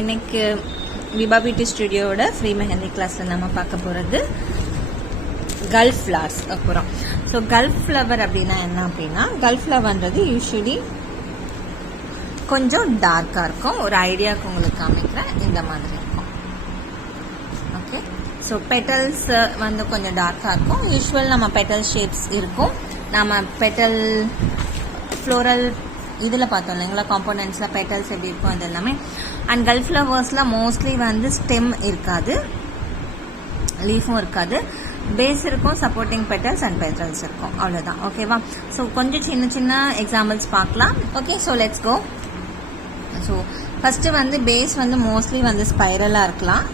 இன்னைக்கு Vibha beauty ஸ்டுடியோட free mehndi கிளாஸ்ல நம்ம பார்க்க போறது கல்ஃப் ஃப்ளவர்ஸ் அப்புறம். ஸோ கல்ஃப் ஃப்ளவர் அப்படின்னா என்ன அப்படின்னா, கல்ஃப் ஃப்ளவர்ன்றது யூஸ்வலி கொஞ்சம் டார்க்காக இருக்கும். ஒரு ஐடியாவுக்கு உங்களுக்கு காமிக்கிறேன், இந்த மாதிரி இருக்கும். ஓகே, ஸோ பெட்டல்ஸ் வந்து கொஞ்சம் டார்க்காக இருக்கும். யூஸ்வல் நம்ம பெட்டல் ஷேப்ஸ் இருக்கும். நம்ம பெட்டல் ஃப்ளோரல் இதில் பார்த்தோம் இல்லைங்களா, காம்போனன்ட்ஸில் பெட்டல்ஸ் எப்படி இருக்கும் அது எல்லாமே. அண்ட் கல்ஃப் ஃப்ளவர்ஸில் மோஸ்ட்லி வந்து ஸ்டெம் இருக்காது, லீஃபும் இருக்காது, பேஸ் இருக்கும், சப்போர்ட்டிங் பெட்டல்ஸ் அண்ட் பெட்டல்ஸ் இருக்கும், அவ்வளோதான். ஓகேவா? ஸோ கொஞ்சம் சின்ன சின்ன எக்ஸாம்பிள்ஸ் பார்க்கலாம். Okay, so let's go. So first வந்து பேஸ் வந்து மோஸ்ட்லி வந்து ஸ்பைரலாக இருக்கலாம்.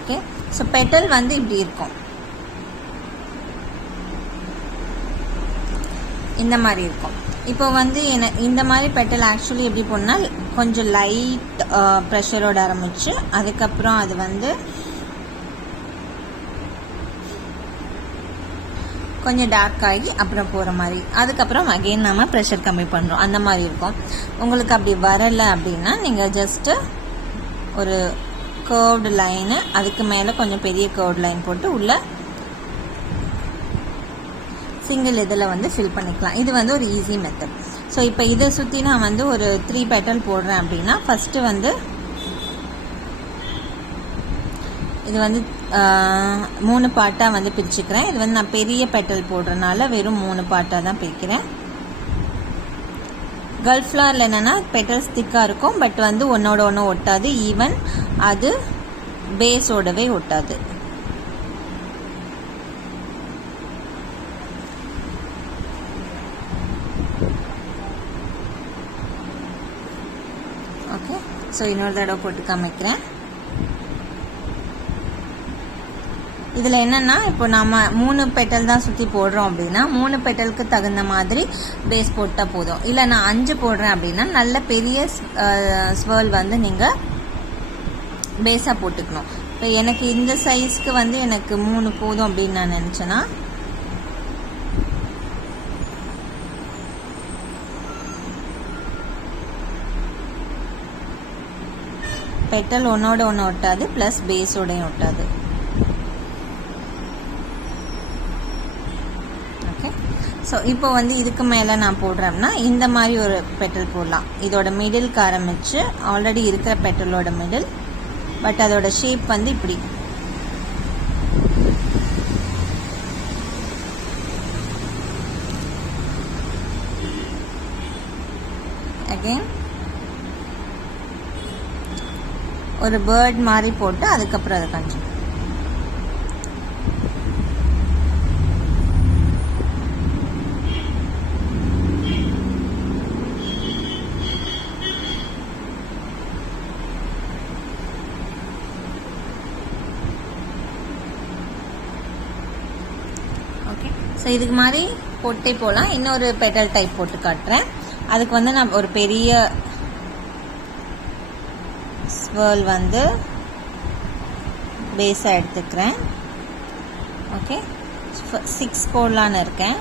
ஓகே, ஸோ பெட்டல் வந்து இப்படி இருக்கும், இந்த மாதிரி இருக்கும். இப்போ வந்து இந்த மாதிரி பெட்டல் ஆக்சுவலி எப்படி போனால் கொஞ்சம் லைட் ப்ரெஷரோட ஆரம்பிச்சு அதுக்கப்புறம் அது வந்து கொஞ்சம் டார்க் ஆகி அப்புறம் போகிற மாதிரி, அதுக்கப்புறம் அகெயின் நம்ம ப்ரெஷர் கம்மி பண்ணுறோம், அந்த மாதிரி இருக்கும். உங்களுக்கு அப்படி வரலை அப்படின்னா நீங்கள் ஜஸ்ட்டு ஒரு கர்வ்டு லைனு, அதுக்கு மேலே கொஞ்சம் பெரிய கர்வ்டு லைன் போட்டு உள்ள சிங்கிள் இதில் வந்து ஃபில் பண்ணிக்கலாம். இது வந்து ஒரு ஈஸி மெத்தட். ஸோ இப்போ இதை சுற்றி நான் வந்து ஒரு 3 பெட்டல் போடுறேன் அப்படின்னா, ஃபஸ்ட்டு வந்து இது வந்து 3 பார்ட்டாக வந்து பிரிச்சுக்கிறேன். இது வந்து நான் பெரிய பெட்டல் போடுறதுனால வெறும் 3 பார்ட்டாக தான் பிரிக்கிறேன். கல்ஃப் ஃப்ளவரில் என்னென்னா பெட்டல்ஸ் திக்காக இருக்கும், பட் வந்து ஒன்றோட ஒன்று ஒட்டாது, ஈவன் அது பேஸோடவே ஒட்டாது. ஓகே, ஸோ இன்னொரு தடவை போட்டு காமிக்கிறேன். இதில் என்னென்னா, இப்போ நம்ம 3 பெட்டல் தான் சுற்றி போடுறோம் அப்படின்னா 3 பெட்டலுக்கு தகுந்த மாதிரி பேஸ் போட்டால் போதும். இல்லை நான் 5 போடுறேன் அப்படின்னா நல்ல பெரிய ஸ்வர்ல் வந்து நீங்கள் பேஸாக போட்டுக்கணும். இப்போ எனக்கு இந்த சைஸ்க்கு வந்து எனக்கு 3 போதும் அப்படின்னு நான் நினச்சேன்னா, பெட்டல் ஒன்னோட ஒன்று ஒட்டாது, ப்ளஸ் பேஸோடையும் ஒட்டாது. ஓகே, ஸோ இப்போ வந்து இதுக்கு மேலே நான் போடுறேன்னா இந்த மாதிரி ஒரு பெட்டல் போடலாம். இதோட மிடிலுக்கு ஆரம்பித்து ஆல்ரெடி இருக்கிற பெட்டலோட மிடில், பட் அதோட ஷேப் வந்து இப்படி. அகெயின் ஒரு பேர்ட் மாதிரி போட்டு அதுக்கப்புறம் அதை கண்டினியூ. ஓகே, ஸோ இதுக்கு மாதிரி போட்டே போகலாம். இன்னொரு பெட்டல் டைப் போட்டு காட்டுறேன். அதுக்கு வந்து நான் ஒரு பெரிய ஸ்வர்ல் வந்து பேஸாக எடுத்துக்கிறேன். ஓகே, 6 போடலான்னு இருக்கேன்.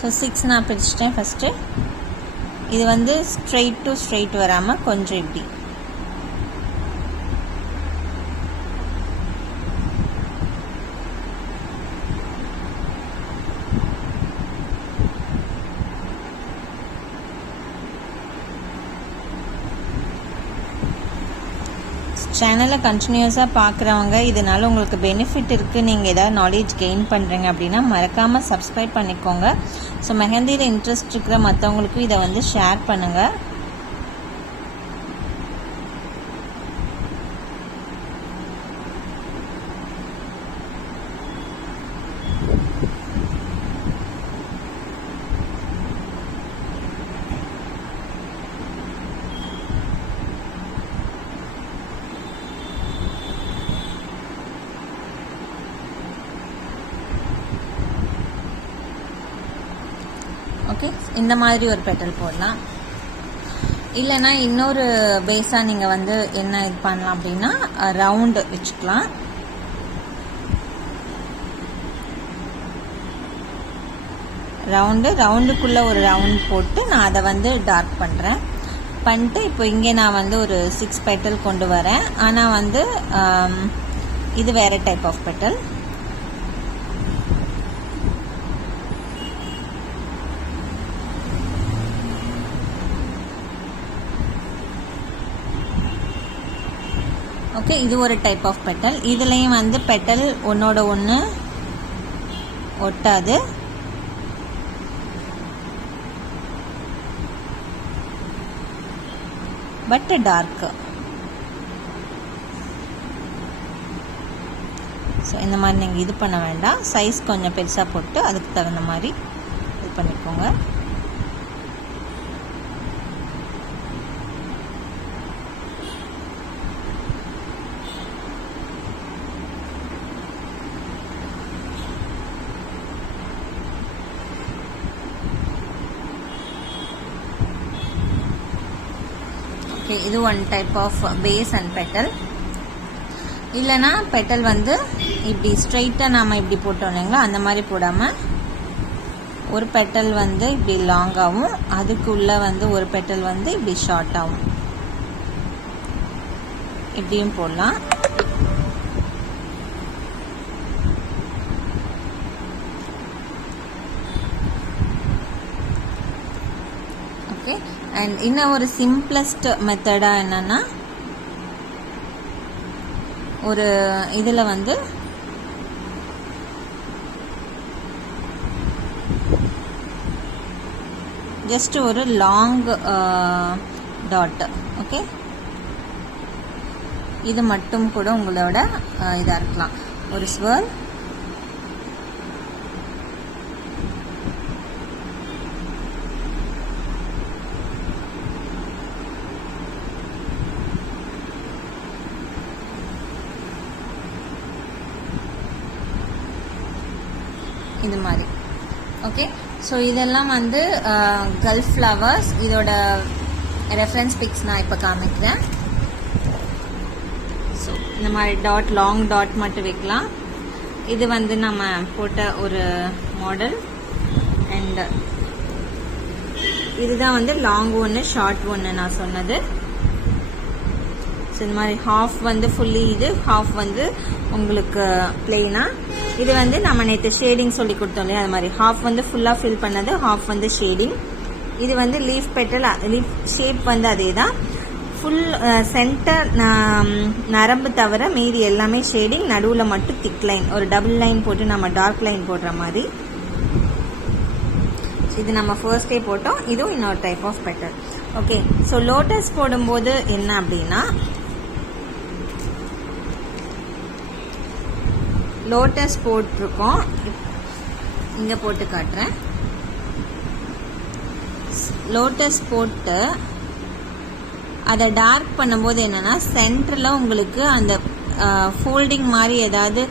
ஸோ 6 நான் பிரிச்சுட்டேன். ஃபஸ்ட்டு இது வந்து ஸ்ட்ரெயிட் டு ஸ்ட்ரெயிட் வராமல் கொஞ்சம் இப்படி. சேனலை கண்டினியூஸாக பார்க்குறவங்க, இதனால் உங்களுக்கு பெனிஃபிட் இருக்குது, நீங்கள் ஏதாவது நாலேஜ் கெயின் பண்ணுறீங்க அப்படின்னா மறக்காமல் சப்ஸ்கிரைப் பண்ணிக்கோங்க. ஸோ மெஹந்தியில் இன்ட்ரெஸ்ட் இருக்கிற மற்றவங்களுக்கும் இதை வந்து ஷேர் பண்ணுங்கள். ஓகே, இந்த மாதிரி ஒரு பெட்டல் போடலாம். இல்லைன்னா இன்னொரு பேஸாக நீங்கள் வந்து என்ன இது பண்ணலாம் அப்படின்னா ரவுண்டு வச்சுக்கலாம். ரவுண்டுக்குள்ளே ஒரு ரவுண்ட் போட்டு நான் அதை வந்து டார்க் பண்ணுறேன். பண்ணிட்டு இப்போ இங்கே நான் வந்து ஒரு 6 பெட்டல் கொண்டு வரேன். ஆனால் வந்து இது வேறு டைப் ஆஃப் பெட்டல். ஓகே, இது ஒரு டைப் ஆஃப் பெட்டல். இதுலேயும் வந்து பெட்டல் ஒன்னோட ஒன்று ஒட்டாது. But dark. ஸோ இந்த மாதிரி நீங்கள் இது பண்ண வேண்டாம். சைஸ் கொஞ்சம் பெருசாக போட்டு அதுக்கு தகுந்த மாதிரி இது பண்ணிக்கோங்க. இது one type of base and petal. இல்லைனா பெட்டல் வந்து இப்படி ஸ்ட்ரைட்டாக நாம் இப்படி போட்டோம் இல்லைங்களா, அந்த மாதிரி போடாமல் ஒரு பெட்டல் வந்து இப்படி லாங்காகவும் அதுக்குள்ளே வந்து ஒரு பெட்டல் வந்து இப்படி ஷார்ட்டாகவும் இப்படியும் போடலாம். ஓகே, அண்ட் இன்னும் ஒரு சிம்பிளஸ்ட் மெத்தடாக என்னென்னா, ஒரு இதில் வந்து ஜஸ்ட் ஒரு லாங் டாட். ஓகே, இது மட்டும் கூட உங்களோட இதாக இருக்கலாம். ஒரு ஸ்வர்ல், இது மாதிரி. ஓகே, ஸோ இதெல்லாம் வந்து கல்ஃப் ஃப்ளவர்ஸ். இதோட ரெஃபரன்ஸ் பிக்ஸ் நான் இப்போ காமிக்கிறேன். ஸோ இந்த மாதிரி டாட், லாங் டாட் மட்டும் வைக்கலாம். இது வந்து நம்ம போட்ட ஒரு மாடல். அண்ட் இதுதான் வந்து லாங் ஒன்று, ஷார்ட் ஒன்று நான் சொன்னது. ஸோ இந்த மாதிரி ஹாஃப் வந்து ஃபுல்லி இது, ஹாஃப் வந்து உங்களுக்கு பிளெயினா. இது வந்து நம்ம நேற்று ஷேடிங் சொல்லி கொடுத்தோம் இல்லையா, அது மாதிரி ஹாஃப் வந்து ஃபுல்லாக ஃபில் பண்ணது, ஹாஃப் வந்து ஷேடிங். இது வந்து லீஃப் பெட்டல், லீஃப் ஷேப் வந்து அதே தான். ஃபுல் சென்டர் நரம்பு தவிர மீதி எல்லாமே ஷேடிங். நடுவில் மட்டும் திக் லைன், ஒரு டபுள் லைன் போட்டு நம்ம டார்க் லைன் போடுற மாதிரி. இது நம்ம ஃபர்ஸ்ட் டே போட்டோம். இதுவும் இன்னொரு type of petal. Okay, so lotus போடும்போது என்ன அப்படின்னா, லோட்டஸ் போட்டிருக்கோம், இங்கே போட்டு காட்டுறேன். லோட்டஸ் போட்டு அதை டார்க் பண்ணும்போது என்னென்னா, சென்டரில் உங்களுக்கு அந்த ஃபோல்டிங் மாதிரி ஏதாவது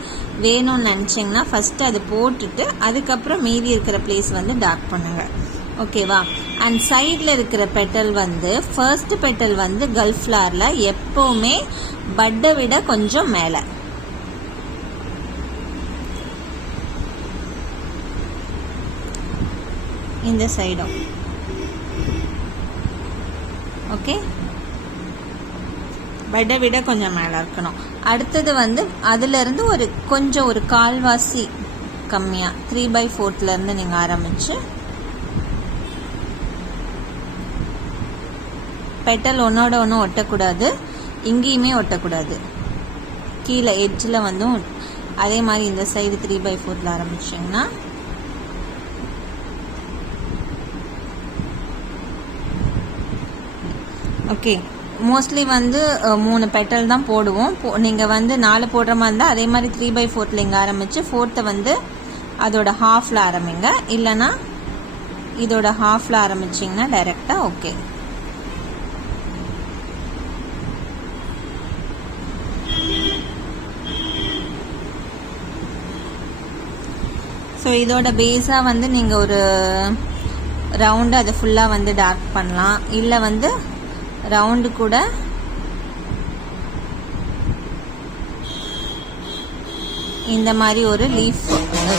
வேணும்னு நினச்சிங்கன்னா ஃபஸ்ட்டு அது போட்டுட்டு அதுக்கப்புறம் மீதி இருக்கிற பிளேஸ் வந்து டார்க் பண்ணுங்கள். ஓகேவா? அண்ட் சைடில் இருக்கிற பெட்டல் வந்து, ஃபர்ஸ்ட் பெட்டல் வந்து கல்ஃப் ஃப்ளவரில் எப்போவுமே பட்டை விட கொஞ்சம் மேலே. இந்த சைடும். ஓகே, பெட்டை விட கொஞ்சம் மேலே இருக்கணும். அடுத்தது வந்து அதிலிருந்து ஒரு கொஞ்சம் ஒரு கால்வாசி கம்மியாக 3/4 நீங்கள் ஆரம்பிச்சு பெட்டல் ஒன்னோட ஒன்று ஒட்டக்கூடாது, இங்கேயுமே ஒட்டக்கூடாது. கீழே எட்ஜில் வந்து அதே மாதிரி இந்த சைடு 3/4 ஆரம்பிச்சிங்கன்னா ஓகே. மோஸ்ட்லி வந்து 3 பெட்டல் தான் போடுவோம். நீங்கள் வந்து 4 போடுற மாதிரி இருந்தால் அதே மாதிரி 3/4 இங்கே ஆரம்பித்து 4th வந்து அதோட ஹாஃபில் ஆரம்பிங்க. இல்லைன்னா இதோட ஹாஃபில் ஆரம்பிச்சிங்கன்னா டைரெக்டாக ஓகே. ஸோ இதோட பேஸாக வந்து நீங்கள் ஒரு ரவுண்டு அதை ஃபுல்லாக வந்து டார்க் பண்ணலாம். இல்லை வந்து ரவுண்டு கூட இந்த மாதிரி ஒரு லீஃப்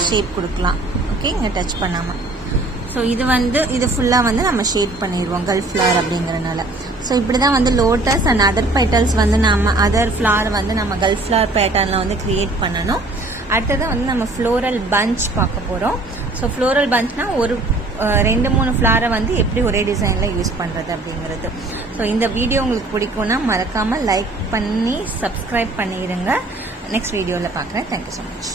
ஷேப் கொடுக்கலாம். ஓகே, இங்கே டச் பண்ணாமல். ஸோ இது ஃபுல்லாக வந்து நம்ம ஷேட் பண்ணிடுவோம் கல்ஃப் ஃப்ளவர் அப்படிங்கிறனால. ஸோ இப்படி தான் வந்து லோட்டஸ் அண்ட் அதர் பெட்டல்ஸ் வந்து நம்ம அதர் ஃப்ளவர் வந்து நம்ம கல்ஃப் ஃப்ளவர் பேட்டர்னில் வந்து க்ரியேட் பண்ணணும். அடுத்ததான் வந்து நம்ம ஃப்ளோரல் பஞ்ச் பார்க்க போகிறோம். ஸோ ஃப்ளோரல் பஞ்ச்னால் ஒரு 2-3 ஃப்ளாரை வந்து எப்படி ஒரே டிசைனில் யூஸ் பண்ணுறது அப்படிங்கிறது. ஸோ இந்த வீடியோ உங்களுக்கு பிடிக்கும்னா மறக்காமல் லைக் பண்ணி சப்ஸ்கிரைப் பண்ணிடுங்க. நெக்ஸ்ட் வீடியோவில் பார்க்குறேன். Thank you so much.